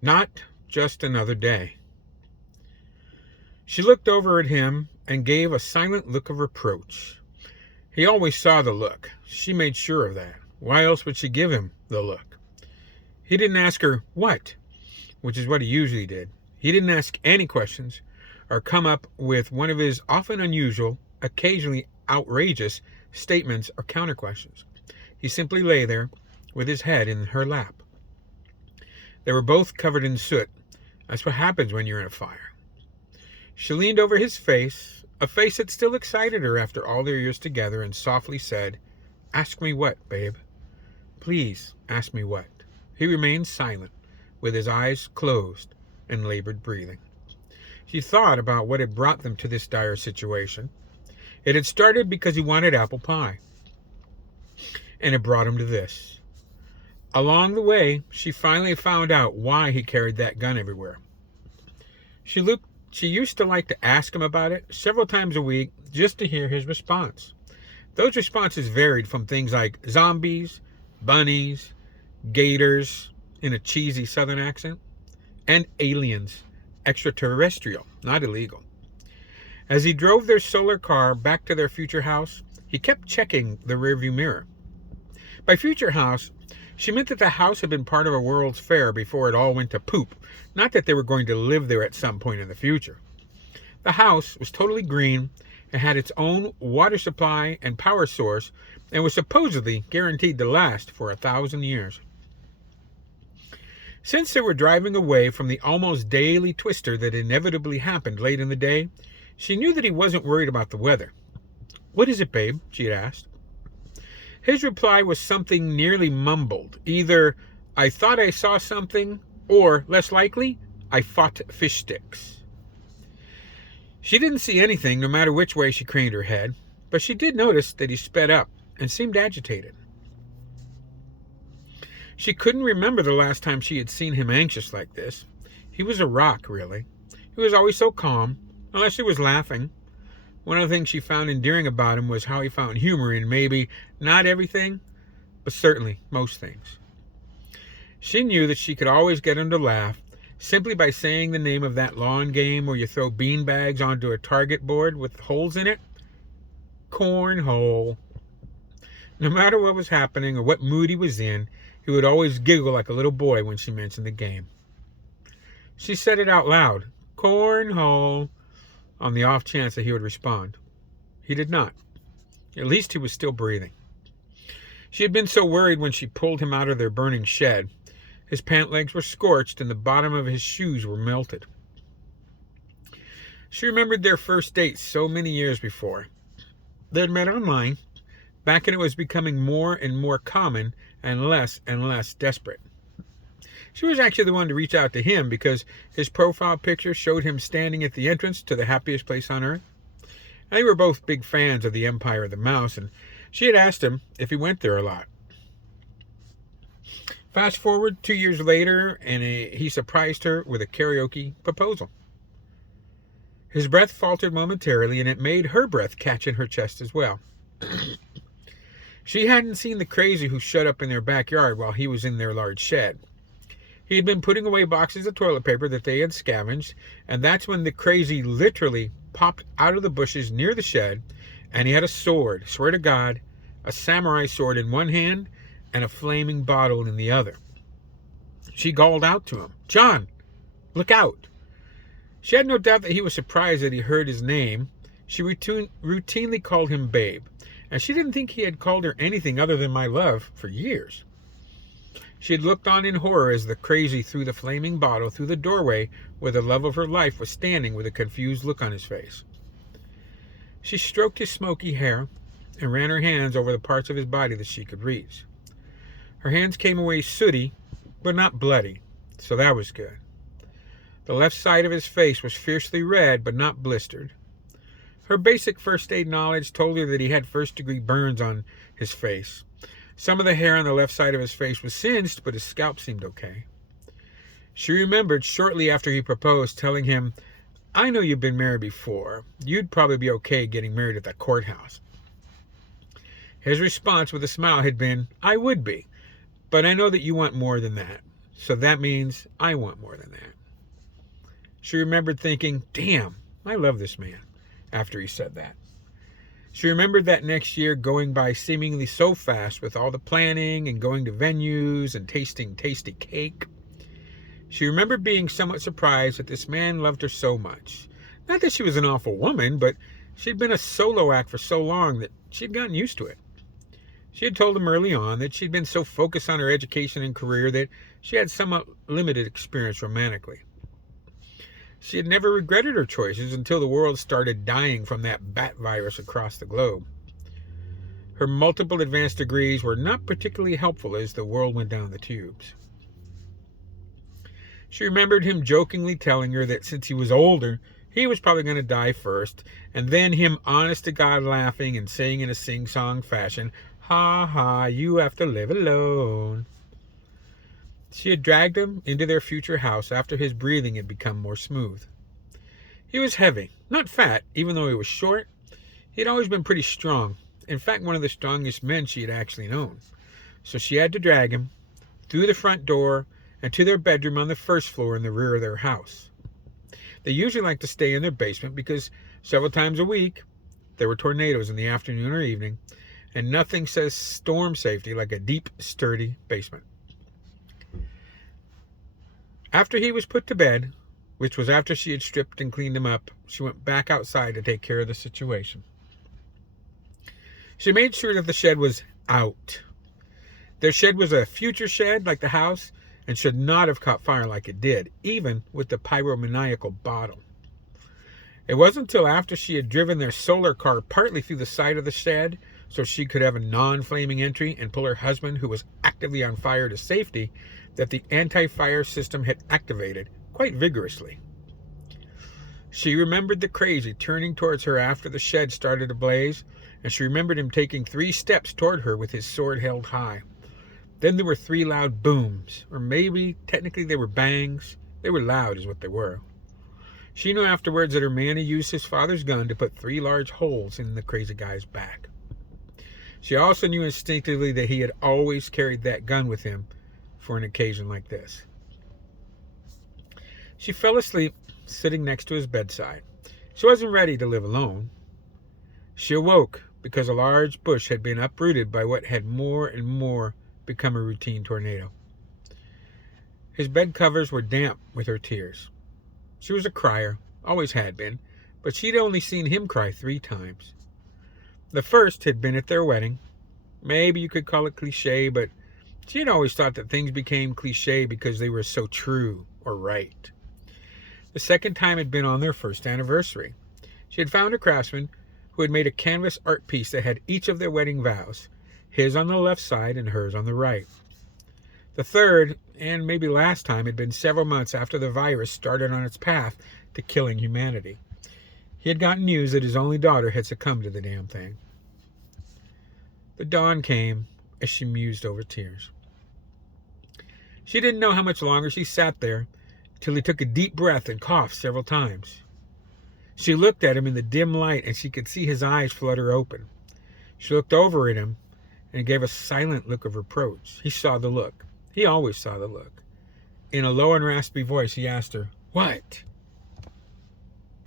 Not just another day. She looked over at him and gave a silent look of reproach. He always saw the look. She made sure of that. Why else would she give him the look? He didn't ask her, what? Which is what he usually did. He didn't ask any questions or come up with one of his often unusual, occasionally outrageous statements or counter questions. He simply lay there with his head in her lap. They were both covered in soot. That's what happens when you're in a fire. She leaned over his face, a face that still excited her after all their years together, and softly said, "Ask me what, babe? Please ask me what?" He remained silent, with his eyes closed and labored breathing. She thought about what had brought them to this dire situation. It had started because he wanted apple pie, and it brought him to this. Along the way, she finally found out why he carried that gun everywhere. She used to like to ask him about it several times a week just to hear his response. Those responses varied from things like zombies, bunnies, gators in a cheesy southern accent, and aliens, extraterrestrial, not illegal. As he drove their solar car back to their future house, he kept checking the rearview mirror. By future house, she meant that the house had been part of a World's Fair before it all went to poop, not that they were going to live there at some point in the future. The house was totally green and had its own water supply and power source and was supposedly guaranteed to last for 1,000 years. Since they were driving away from the almost daily twister that inevitably happened late in the day, she knew that he wasn't worried about the weather. "What is it, babe?" she had asked. His reply was something nearly mumbled. Either, "I thought I saw something," or, less likely, "I fought fish sticks." She didn't see anything, no matter which way she craned her head, but she did notice that he sped up and seemed agitated. She couldn't remember the last time she had seen him anxious like this. He was a rock, really. He was always so calm, unless he was laughing. One of the things she found endearing about him was how he found humor in maybe not everything, but certainly most things. She knew that she could always get him to laugh simply by saying the name of that lawn game where you throw bean bags onto a target board with holes in it. Cornhole. No matter what was happening or what mood he was in, he would always giggle like a little boy when she mentioned the game. She said it out loud, "Cornhole," on the off chance that he would respond. He did not. At least he was still breathing. She had been so worried when she pulled him out of their burning shed. His pant legs were scorched and the bottom of his shoes were melted. She remembered their first date so many years before. They had met online, back when it was becoming more and more common and less desperate. She was actually the one to reach out to him because his profile picture showed him standing at the entrance to the happiest place on earth. They were both big fans of the Empire of the Mouse, and she had asked him if he went there a lot. Fast forward 2 years later, and he surprised her with a karaoke proposal. His breath faltered momentarily, and it made her breath catch in her chest as well. She hadn't seen the crazy who shut up in their backyard while he was in their large shed. He had been putting away boxes of toilet paper that they had scavenged, and that's when the crazy literally popped out of the bushes near the shed, and he had a sword, swear to God, a samurai sword in one hand and a flaming bottle in the other. She called out to him, "John, look out." She had no doubt that he was surprised that he heard his name. She routinely called him babe, and she didn't think he had called her anything other than my love for years. She had looked on in horror as the crazy threw the flaming bottle through the doorway where the love of her life was standing with a confused look on his face. She stroked his smoky hair and ran her hands over the parts of his body that she could reach. Her hands came away sooty, but not bloody, so that was good. The left side of his face was fiercely red, but not blistered. Her basic first aid knowledge told her that he had first-degree burns on his face. Some of the hair on the left side of his face was singed, but his scalp seemed okay. She remembered shortly after he proposed telling him, "I know you've been married before. You'd probably be okay getting married at the courthouse." His response with a smile had been, "I would be, but I know that you want more than that. So that means I want more than that. She remembered thinking, damn, I love this man, after he said that. She remembered that next year going by seemingly so fast with all the planning and going to venues and tasting tasty cake. She remembered being somewhat surprised that this man loved her so much. Not that she was an awful woman, but she'd been a solo act for so long that she'd gotten used to it. She had told him early on that she'd been so focused on her education and career that she had somewhat limited experience romantically. She had never regretted her choices until the world started dying from that bat virus across the globe. Her multiple advanced degrees were not particularly helpful as the world went down the tubes. She remembered him jokingly telling her that since he was older, he was probably going to die first, and then him honest to God laughing and saying in a sing-song fashion, "Ha ha, you have to live alone." She had dragged him into their future house after his breathing had become more smooth. He was heavy, not fat, even though he was short. He had always been pretty strong, in fact one of the strongest men she had actually known. So she had to drag him through the front door and to their bedroom on the first floor in the rear of their house. They usually liked to stay in their basement because several times a week there were tornadoes in the afternoon or evening, and nothing says storm safety like a deep, sturdy basement. After he was put to bed, which was after she had stripped and cleaned him up, she went back outside to take care of the situation. She made sure that the shed was out. Their shed was a future shed like the house and should not have caught fire like it did, even with the pyromaniacal bottle. It wasn't until after she had driven their solar car partly through the side of the shed so she could have a non-flaming entry and pull her husband, who was actively on fire, to safety, that the anti-fire system had activated quite vigorously. She remembered the crazy turning towards her after the shed started ablaze, and she remembered him taking 3 steps toward her with his sword held high. Then there were 3 loud booms, or maybe technically they were bangs. They were loud is what they were. She knew afterwards that her man had used his father's gun to put 3 large holes in the crazy guy's back. She also knew instinctively that he had always carried that gun with him for an occasion like this. She fell asleep sitting next to his bedside. She wasn't ready to live alone. She awoke because a large bush had been uprooted by what had more and more become a routine tornado. His bed covers were damp with her tears. She was a crier, always had been, but she'd only seen him cry 3 times. The first had been at their wedding. Maybe you could call it cliche, but she had always thought that things became cliche because they were so true or right. The second time had been on their first anniversary. She had found a craftsman who had made a canvas art piece that had each of their wedding vows, his on the left side and hers on the right. The third, and maybe last time, had been several months after the virus started on its path to killing humanity. He had gotten news that his only daughter had succumbed to the damn thing. The dawn came as she mused over tears. She didn't know how much longer she sat there till he took a deep breath and coughed several times. She looked at him in the dim light and she could see his eyes flutter open. She looked over at him and gave a silent look of reproach. He saw the look. He always saw the look. In a low and raspy voice, he asked her, "What?"